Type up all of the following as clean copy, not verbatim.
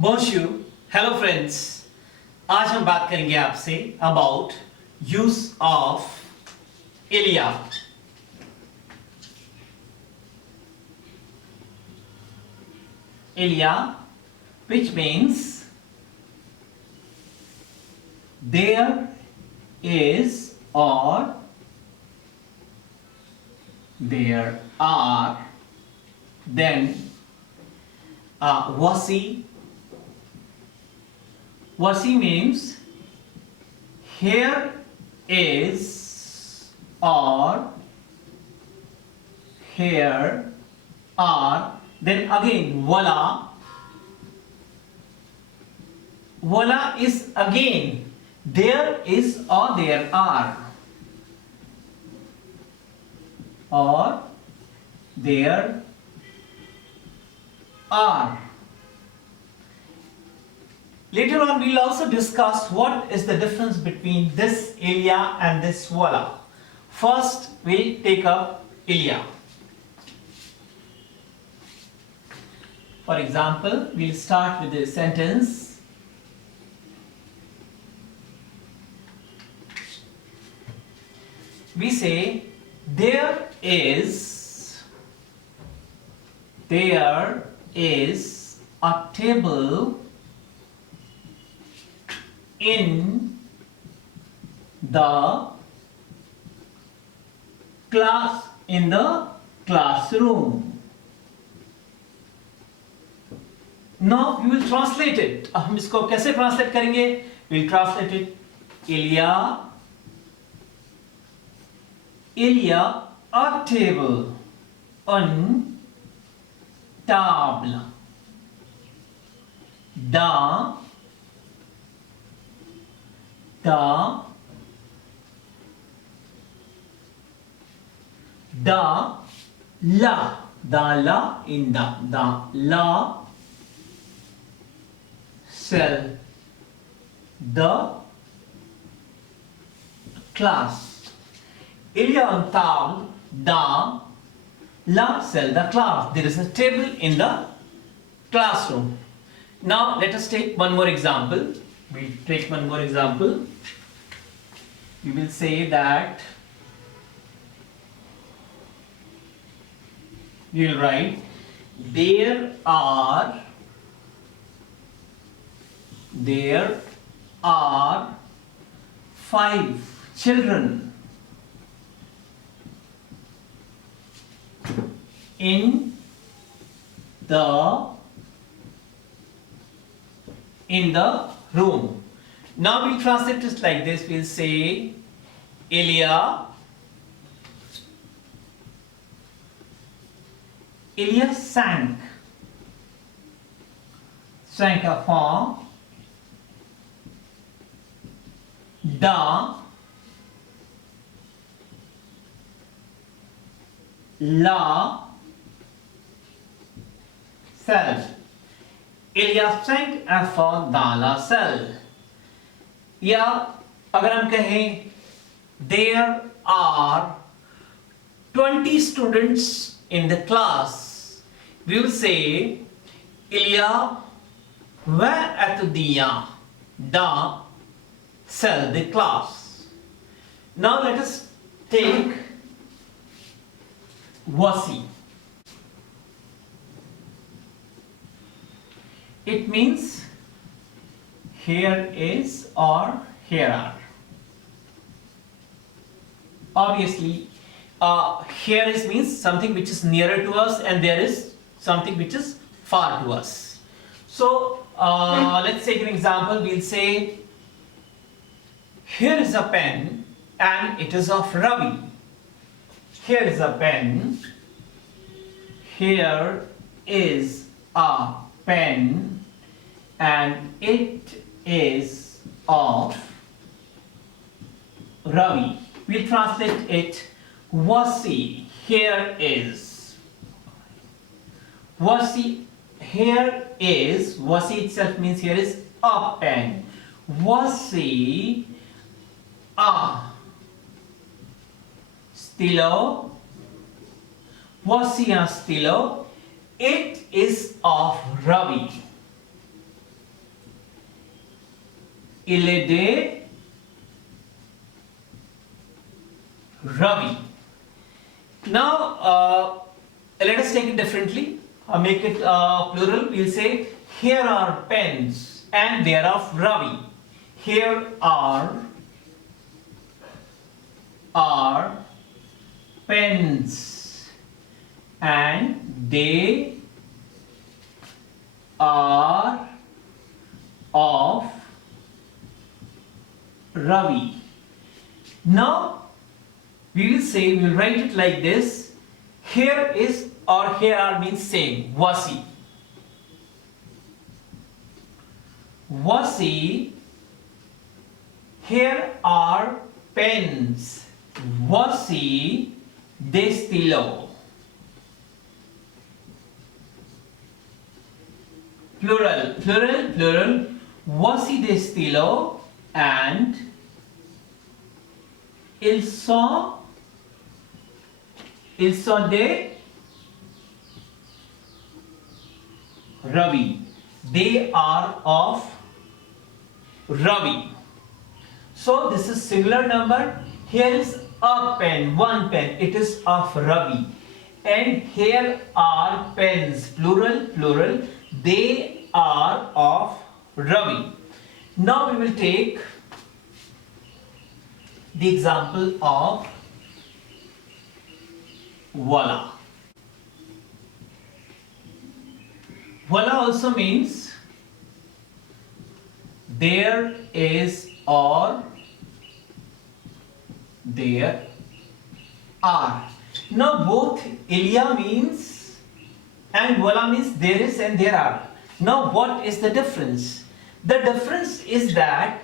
बोंजूर, hello friends. आज हम बात करेंगे आपसे about use of Elia. Iliya which means there is or there are, then voici. Voici means here is or here are, then again voila. Voila is again there is or there are, or there are. Later on we will also discuss what is the difference between this ilia and this voila. First we'll take up ilia. For example, we'll start with the sentence. We say there is a table in the classroom. Now we will translate it. अब हम इसको कैसे translate करेंगे? We will translate it. Ilia a table, un table, da la in the la cell, the class. Ilia on table, da la cell, the class. There is a table in the classroom. Now let us take one more example. We'll take one more example. We will say that we will write there are 5 children in the room. Now we translate it like this. We'll say Ilia sank a form, da la cell. Ilia sank a form, da la cell. या अगर हम कहें there are 20 students in the class, we will say Ilya at the cell, the class. Now let us take voici. It means here is or here are. Obviously, here is means something which is nearer to us, and there is something which is far to us. So let's take an example. We'll say here is a pen and it is of Ravi. Here is a pen. Here is a pen and it is of Ravi. We'll translate it. Voici, here is. Voici, here is. Voici itself means here is a pen. Voici a stylo. Voici un stylo. It is of Ravi. Il est de Ravi. Now, let us take it differently. Make it plural. We'll say, here are pens and they are of Ravi. Here are pens and they are of Ravi. Now we will say, we will write it like this. Here is or here are means same. Voici. Voici. Here are pens. Voici des stylos. Plural, plural, plural. Voici des stylos and ils sont de Ravi. They are of Ravi. So this is singular number. Here is a pen, one pen. It is of Ravi. And here are pens, plural, plural. They are of Ravi. Now we will take the example of voila. Voila also means there is or there are. Now both Ilya means and voila means there is and there are. Now what is the difference? The difference is that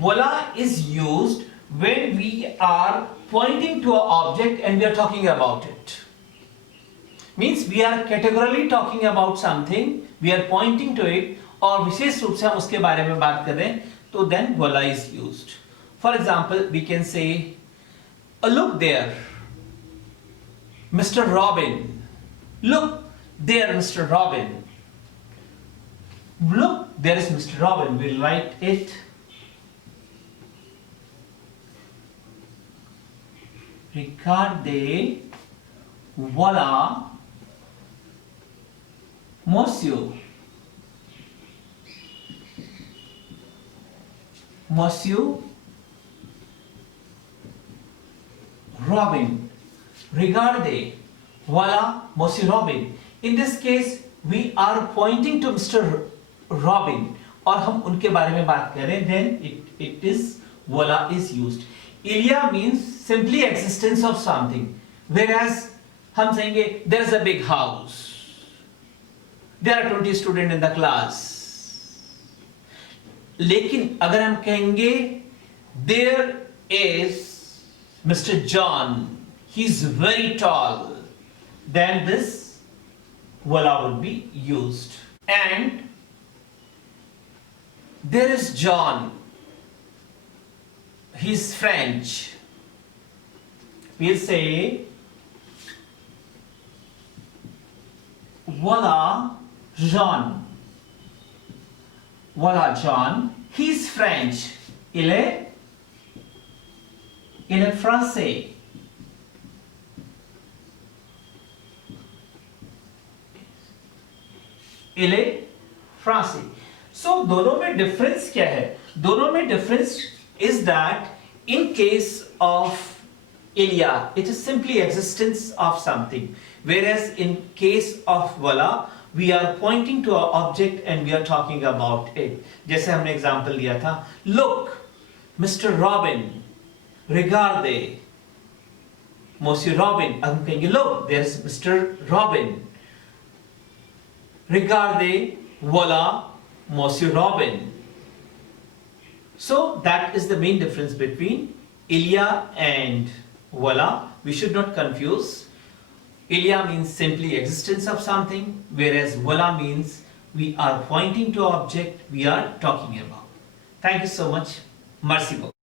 voila is used when we are pointing to an object and we are talking about it. Means we are categorically talking about something, we are pointing to it, और विशेष रूप से हम उसके बारे में बात कर रहे हैं, तो then voila is used. For example, we can say, look there, Mr. Robin. Look there, Mr. Robin. Look, there is Mr. Robin. We'll write it. Regardez, voilà, monsieur. Monsieur Robin. Regardez, voilà, Monsieur Robin. In this case, we are pointing to Mr. Robin. और हम उनके बारे में बात करें, then it is voila is used. Ilya means simply existence of something, whereas हम कहेंगे there is a big house, there are 20 students in the class. लेकिन अगर हम कहेंगे there is Mr. John, he is very tall, then this voila would be used. And there is John, he is French. We'll say voilà Jean. Voilà John, he is French. Il est français. Il est français. So दोनों में difference क्या है? दोनों में difference is that in case of Ilya, it is simply existence of something, whereas in case of voila, we are pointing to an object and we are talking about it. जैसे हमने example दिया था, look, Mr. Robin, regardez, Monsieur Robin. अब हम कहेंगे look, there is Mr. Robin. Regardez, voilà, Monsieur Robin. So that is the main difference between Ilya and voila. We should not confuse. Ilya means simply existence of something, whereas voila means we are pointing to object we are talking about. Thank you so much. Merci beaucoup.